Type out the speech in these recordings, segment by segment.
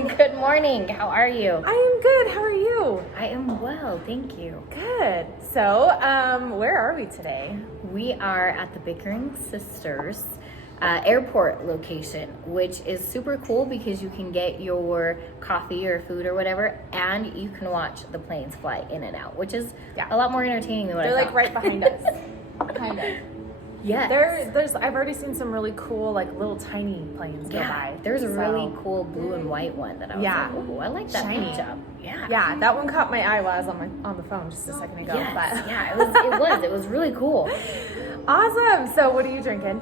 Good morning. How are you? I am good. How are you? I am well, thank you. Good. So, where are we today? We are at the Bickering Sisters airport location, which is super cool because you can get your coffee or food or whatever, and you can watch the planes fly in and out, which is a lot more entertaining than what They're I like thought. right behind us. Kind of. Yeah. There's I've already seen some really cool like little tiny planes go by. There's a really cool blue and white one that I was like, oh, I like that Shiny. paint job. Yeah. Yeah, that one caught my eye while I was on the phone just a second ago. Yes. But Yeah, it was really cool. Awesome. So what are you drinking?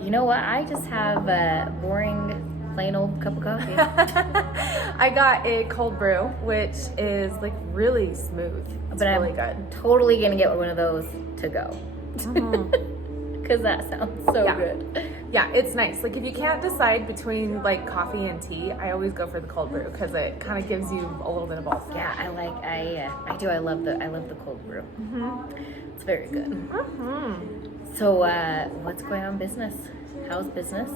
You know what? I just have a boring, plain old cup of coffee. I got a cold brew, which is like really smooth. It's really good. Totally gonna get one of those to go. Because that sounds so good. Yeah, it's nice. Like if you can't decide between like coffee and tea, I always go for the cold brew because it kind of gives you a little bit of both. Yeah, I do. I love the cold brew. It's very good. So, what's going on in business? How's business?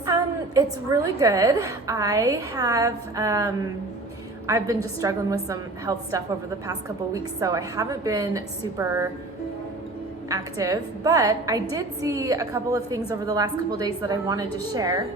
It's really good. I've been just struggling with some health stuff over the past couple of weeks, so I haven't been super active, but I did see a couple of things over the last couple of days that I wanted to share.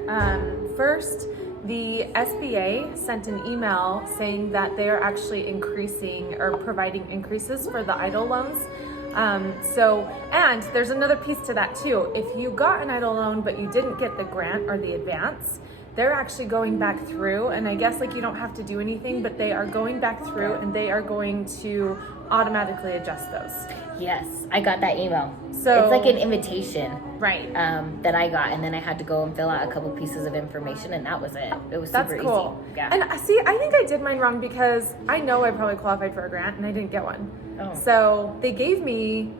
First, the SBA sent an email saying that they are actually increasing or providing increases for the EIDL loans. And there's another piece to that too. If you got an EIDL loan but you didn't get the grant or the advance, they're actually going back through, and I guess like you don't have to do anything, but they are going back through and they are going to automatically adjust those. Yes, I got that email. So it's like an invitation, right? That I got, and then I had to go and fill out a couple pieces of information, and that was it. It was super cool. easy. Yeah. And see, I think I did mine wrong because I know I probably qualified for a grant and I didn't get one. Oh. So they gave me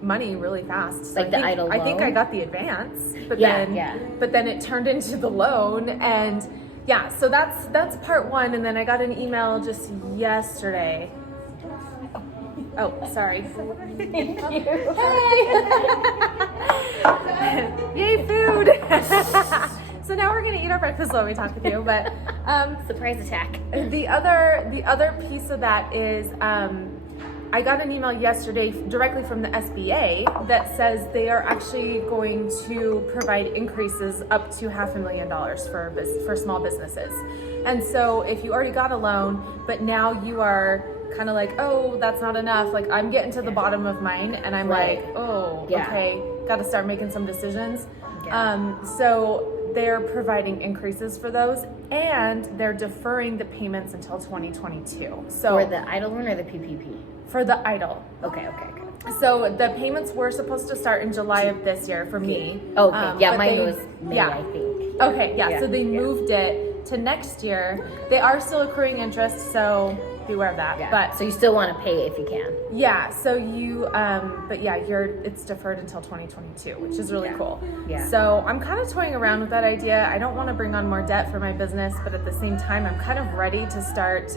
money really fast. So like the EIDL loan? I think I got the advance, but then it turned into the loan, and so that's part one. And then I got an email just yesterday. Oh, sorry. Thank you. Hey! Yay, food! So now we're gonna eat our breakfast while we talk with you. But surprise attack. The other piece of that is I got an email yesterday directly from the SBA that says they are actually going to provide increases up to $500,000 for small businesses. And so if you already got a loan, but now you are kind of like, oh, that's not enough. Like I'm getting to the bottom of mine and I'm like, oh, okay, got to start making some decisions. So they're providing increases for those, and they're deferring the payments until 2022. So for the EIDL loan or the PPP? For the EIDL. Okay. So the payments were supposed to start in July of this year for me. Okay. Mine was May, I think. Okay. So they moved it to next year. They are still accruing interest, so beware of that. Yeah. But so you still want to pay if you can. Yeah. So you, it's deferred until 2022, which is really cool. Yeah. So I'm kind of toying around with that idea. I don't want to bring on more debt for my business, but at the same time, I'm kind of ready to start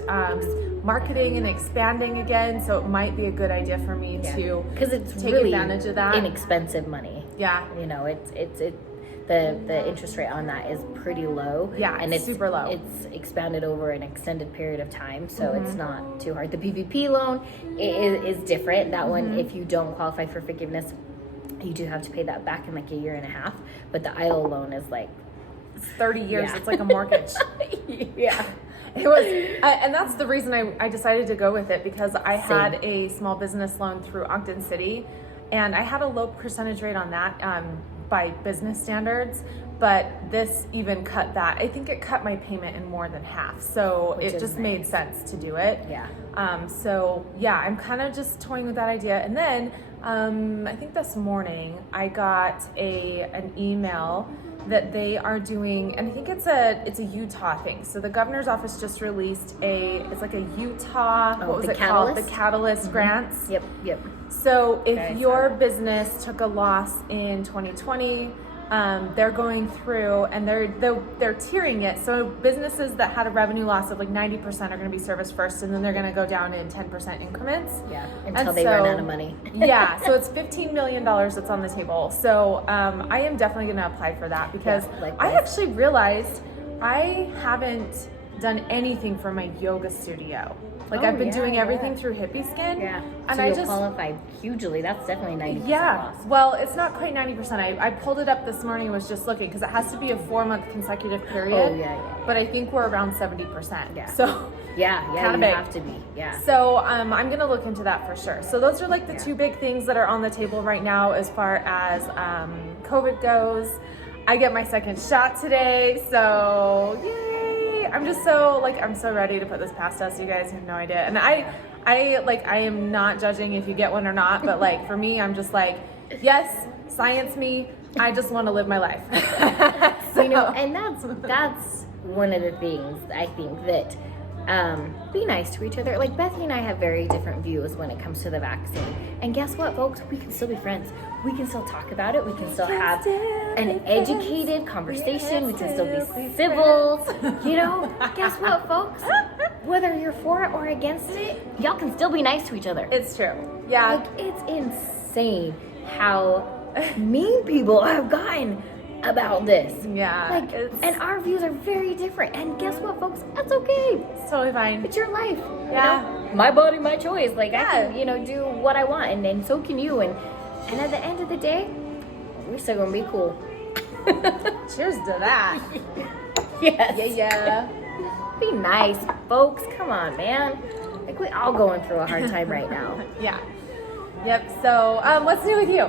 marketing and expanding again. So it might be a good idea for me to because it's take really advantage of that. Inexpensive money. Yeah. You know, the interest rate on that is pretty low. Yeah, and it's super low. It's expanded over an extended period of time, so it's not too hard. The PPP loan is different. That one, if you don't qualify for forgiveness, you do have to pay that back in like a year and a half. But the EIDL loan is like it's 30 years. Yeah. It's like a mortgage. Yeah. It was, and that's the reason I decided to go with it, because I had a small business loan through Ogden City, and I had a low percentage rate on that by business standards, but this even cut that. I think it cut my payment in more than half, so it just made sense to do it. Yeah. I'm kind of just toying with that idea, and then I think this morning I got an email that they are doing, and I think it's a Utah thing. So the governor's office just released it's like a Utah, what was it called? The Catalyst grants. Yep. So if your business took a loss in 2020, they're going through and they're tiering it. So businesses that had a revenue loss of like 90% are going to be serviced first, and then they're going to go down in 10% increments. Yeah, until they run out of money. Yeah, so it's $15 million that's on the table. So I am definitely going to apply for that, because I actually realized I haven't done anything for my yoga studio. Like Oh, I've been yeah, doing everything yeah. through Hippie Skin. Yeah. And So I you'll just qualify hugely. That's definitely 90% yeah. loss. Well, it's not quite 90%. I pulled it up this morning and was just looking because it has to be a 4-month consecutive period. Oh, yeah. But I think we're around 70%. Yeah. So Yeah, Kinda you big. have to be. Yeah. So I'm gonna look into that for sure. So those are like the Yeah. 2 big things that are on the table right now as far as COVID goes. I get my second shot today, so yay! I'm just so I'm so ready to put this past us. You guys have no idea, and I am not judging if you get one or not, but like for me, I'm just like, yes, science me. I just want to live my life. So, You know, and that's one of the things I think that be nice to each other. Like Bethany and I have very different views when it comes to the vaccine. And guess what, folks? We can still be friends. We can still talk about it. We can still have an educated conversation. We can still be civil. You know, guess what, folks? Whether you're for it or against it, y'all can still be nice to each other. it's true. Yeah. Like, it's insane how mean people have gotten about this. Yeah. Like, it's and our views are very different. And guess what, folks? That's okay. totally fine. It's your life. Yeah. You know? My body, my choice. Like, Yeah. I can, do what I want, and so can you. And at the end of the day, we're still gonna be cool. Cheers to that. Yes. Yeah. Be nice, folks. Come on, man. Like, we all going through a hard time right now. Yeah. Yep. So, what's new with you?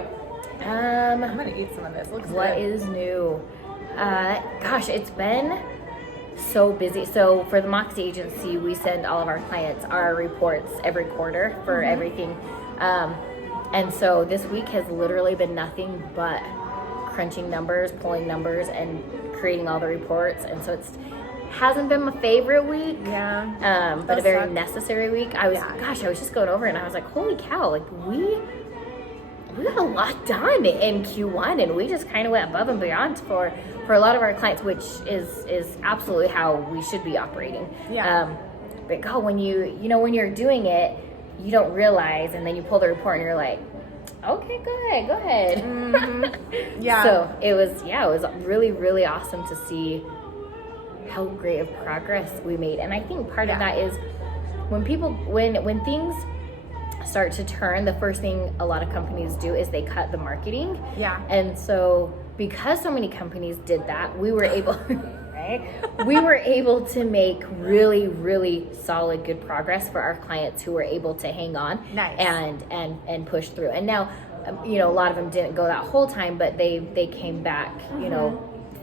I'm Um, gonna eat some of this. Looks what good. is new? Gosh, it's been so busy. So for the Moxie agency, we send all of our clients our reports every quarter for everything. And so this week has literally been nothing but crunching numbers, pulling numbers, and creating all the reports. And so it's hasn't been my favorite week. Yeah. But a Those very suck. necessary week. I was just going over and I was like, holy cow, like we got a lot done in Q1, and we just kind of went above and beyond for a lot of our clients, which is absolutely how we should be operating. Yeah. But God, when when you're doing it, you don't realize, and then you pull the report and you're like, okay, go ahead. Yeah. So it was really, really awesome to see how great of progress we made. And I think part of that is when things start to turn, the first thing a lot of companies do is they cut the marketing. Yeah. And so because so many companies did that, we were able right? We were able to make really, really solid, good progress for our clients who were able to hang on. Nice. and push through. And now, a lot of them didn't go that whole time, but they came back,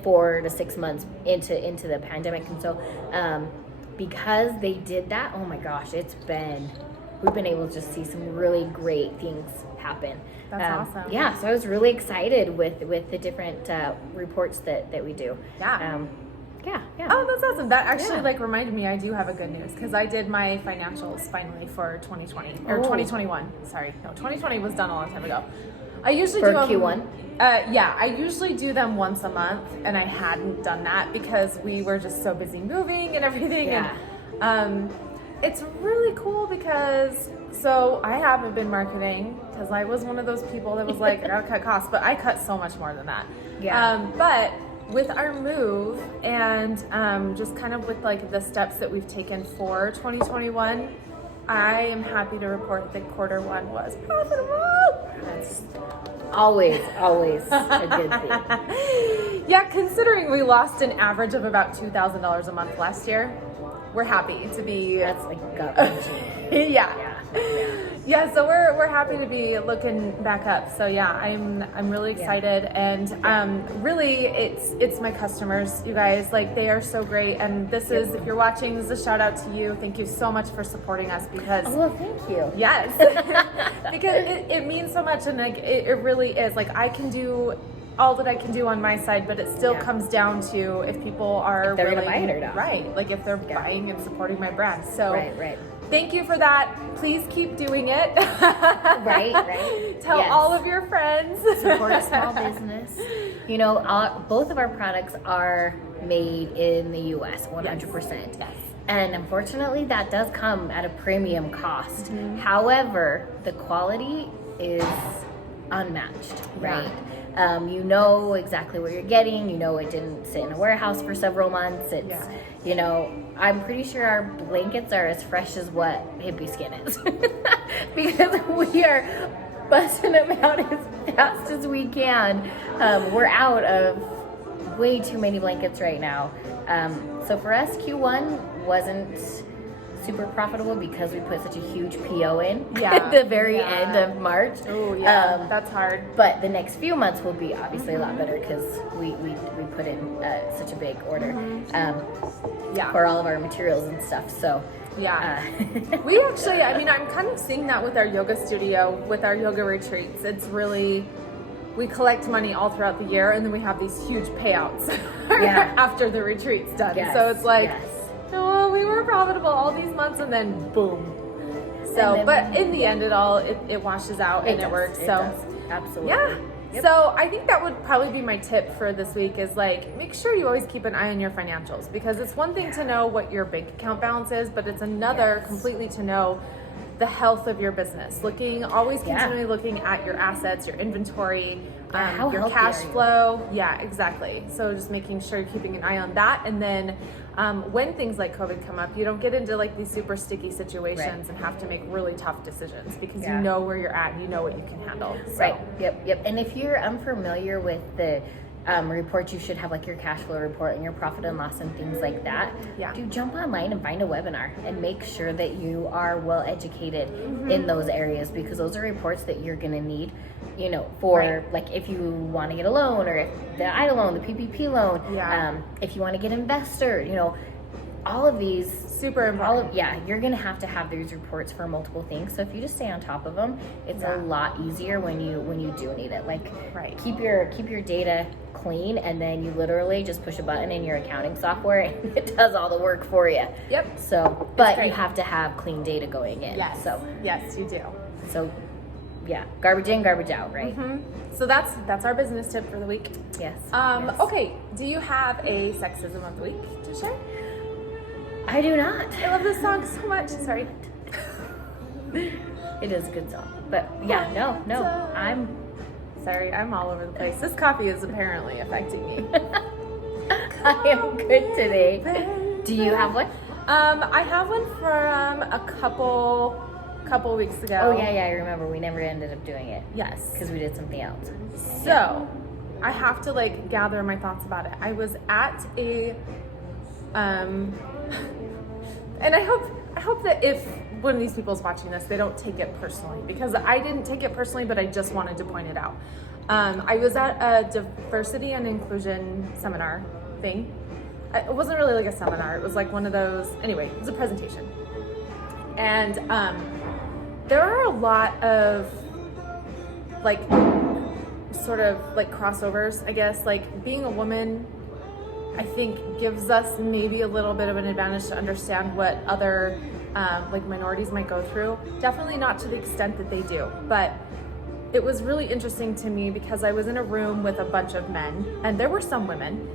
4 to 6 months into the pandemic. And so because they did that, oh my gosh, we've been able to just see some really great things happen. That's awesome. Yeah, so I was really excited with the different reports that we do. Yeah. Yeah. Oh, that's awesome. That actually Yeah. reminded me I do have a good news because I did my financials finally for 2020 or 2021. Sorry. No, 2020 was done a long time ago. I usually For do them, Q1? Yeah, I usually do them once a month, and I hadn't done that because we were just so busy moving and everything. Yeah. And it's really cool because I haven't been marketing because I was one of those people that was like, I gotta cut costs, but I cut so much more than that. Yeah. But with our move and just kind of with the steps that we've taken for 2021, I am happy to report that quarter one was profitable. That's always a good thing. Yeah, considering we lost an average of about $2,000 a month last year, we're happy to be. That's like gut wrenching. Yeah, so we're happy to be looking back up. So yeah, I'm really excited, and really it's my customers, you guys. Like, they are so great, and this is, if you're watching, this is a shout out to you. Thank you so much for supporting us because Well, thank you. yes, because it means so much, and it really is. Like, I can do all that I can do on my side, but it still comes down to if people are If they're willing, gonna buy it or not. right? Like, if they're buying and supporting my brand. So Right. thank you for that. Please keep doing it. Right. Tell Yes. all of your friends. Support a small business. Both of our products are made in the U.S. 100%. Yes. And unfortunately, that does come at a premium cost. Mm-hmm. However, the quality is unmatched, right? You know exactly what you're getting. You know it didn't sit in a warehouse for several months. It's, you know, I'm pretty sure our blankets are as fresh as what hippie skin is because we are busting them out as fast as we can. We're out of way too many blankets right now. So for us, Q1 wasn't super profitable because we put such a huge PO in at the very end of March. Oh yeah, that's hard. But the next few months will be obviously a lot better because we put in such a big order for all of our materials and stuff. So we actually, I mean, I'm kind of seeing that with our yoga studio, with our yoga retreats. It's really, we collect money all throughout the year and then we have these huge payouts after the retreat's done. So it's like, oh, we were profitable all these months and then boom. So, then, but in the end, it washes out and it works. So, absolutely. Yeah. Yep. So I think that would probably be my tip for this week is like, make sure you always keep an eye on your financials because it's one thing to know what your bank account balance is, but it's another completely to know the health of your business. Always continually looking at your assets, your inventory, your cash flow. Yeah, exactly. So just making sure you're keeping an eye on that. And then when things like COVID come up, you don't get into like these super sticky situations and have to make really tough decisions because you know where you're at and you know what you can handle. So. Yep. And if you're unfamiliar with the reports, you should have like your cash flow report and your profit and loss and things like that. Do jump online and find a webinar and make sure that you are well educated in those areas because those are reports that you're going to need, you know, for like if you want to get a loan or if the IDA loan, the PPP loan, if you want to get investor, you know, all of these super important. You're gonna have to have these reports for multiple things. So if you just stay on top of them, it's a lot easier when you do need it. Like keep your data clean, and then you literally just push a button in your accounting software, and it does all the work for you. Yep. So, but you have to have clean data going in. Yes. So yes, you do. So garbage in, garbage out, right? So that's our business tip for the week. Yes. Okay. Do you have a sexism of the week to share? I do not. I love this song so much. Sorry. It is a good song. But no. I'm sorry. I'm all over the place. This coffee is apparently affecting me. I am good today. Do you have one? I have one from a couple weeks ago. Oh yeah, I remember. We never ended up doing it. Yes. Because we did something else. So, I have to like gather my thoughts about it. I was at a and I hope that if one of these people is watching this, they don't take it personally because I didn't take it personally, but I just wanted to point it out. I was at a diversity and inclusion seminar thing. It wasn't really like a seminar. It was like one of those, anyway, it was a presentation. And there are a lot of like sort of like crossovers, I guess, like being a woman I think gives us maybe a little bit of an advantage to understand what other like minorities might go through. Definitely not to the extent that they do, but it was really interesting to me because I was in a room with a bunch of men and there were some women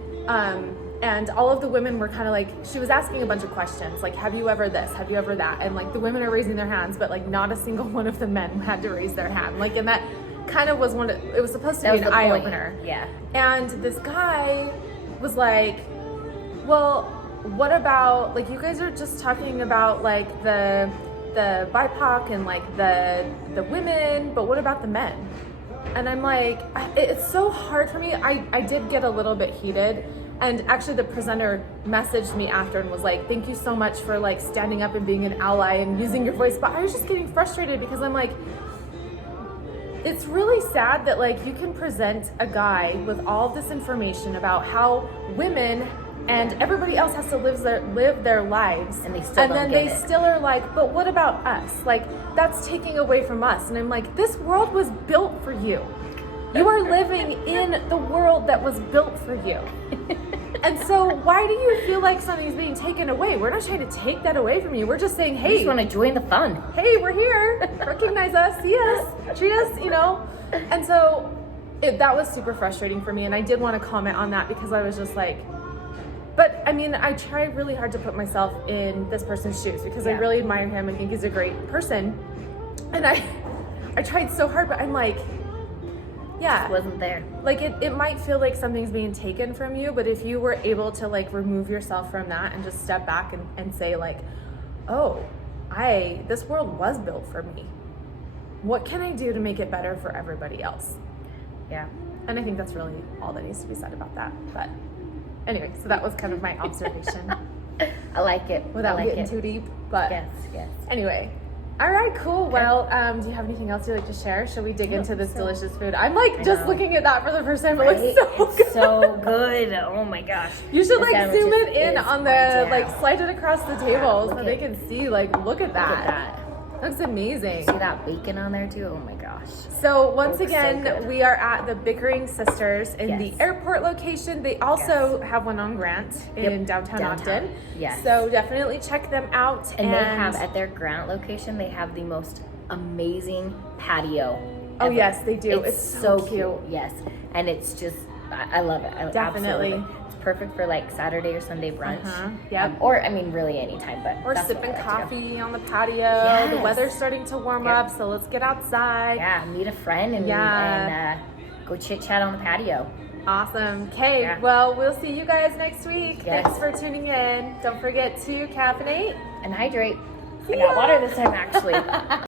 and all of the women were kind of like, she was asking a bunch of questions like, have you ever this, have you ever that, and like the women are raising their hands, but like not a single one of the men had to raise their hand, like, and that kind of was it was supposed to be an eye-opener. And this guy was like, well, what about, like, you guys are just talking about like the BIPOC and like the women, but what about the men? And I'm like, it's so hard for me. I did get a little bit heated, and actually the presenter messaged me after and was like, thank you so much for like standing up and being an ally and using your voice. But I was just getting frustrated because I'm like, it's really sad that like you can present a guy with all this information about how women and everybody else has to live their lives, and they still are like, but what about us? Like, that's taking away from us. And I'm like, this world was built for you. You are living in the world that was built for you. And so why do you feel like something's being taken away? We're not trying to take that away from you. We're just saying, hey, you just want to join the fun. Hey, we're here. Recognize us. See us. Treat us, you know. And so that was super frustrating for me. And I did want to comment on that because I was just like, but I mean, I try really hard to put myself in this person's shoes because I really admire him and think he's a great person. And I tried so hard, but I'm like, Yeah. just wasn't there. Like it might feel like something's being taken from you, but if you were able to like remove yourself from that and just step back and say like, oh, this world was built for me. What can I do to make it better for everybody else? Yeah. And I think that's really all that needs to be said about that. But anyway, so that was kind of my observation. I like it. Without I like getting it. too deep. But Yes. anyway. All right, cool. Well, do you have anything else you'd like to share? Shall we dig into this delicious food? I'm like just looking at that for the first time. It Right? looks so It's good. so good. Oh my gosh. You should The like zoom sandwiches it in is on my the jam. like slide it across the table so look they at- can see like look at Look that. at that. Looks amazing. See that bacon on there too? Oh my gosh. So once Looks so again, good. we are at the Bickering Sisters in the Yes. airport location. They also have one on Grant in downtown Ogden. Yes. So definitely check them out. And they have at their Grant location, they have the most amazing patio. Oh, ever. yes, they do. It's so cute. Yes. And it's just, I love it. I Definitely. absolutely love it. It's perfect for like Saturday or Sunday brunch. Yep. Or, I mean, really anytime, but. Or that's what sipping I like to do. coffee on the patio. Yes. The weather's starting to warm Yep. up, so let's get outside. Yeah, meet a friend and, go chit chat on the patio. Awesome. Okay, Yeah. well, we'll see you guys next week. Yes. Thanks for tuning in. Don't forget to caffeinate. And hydrate. See I got ya. water this time, actually.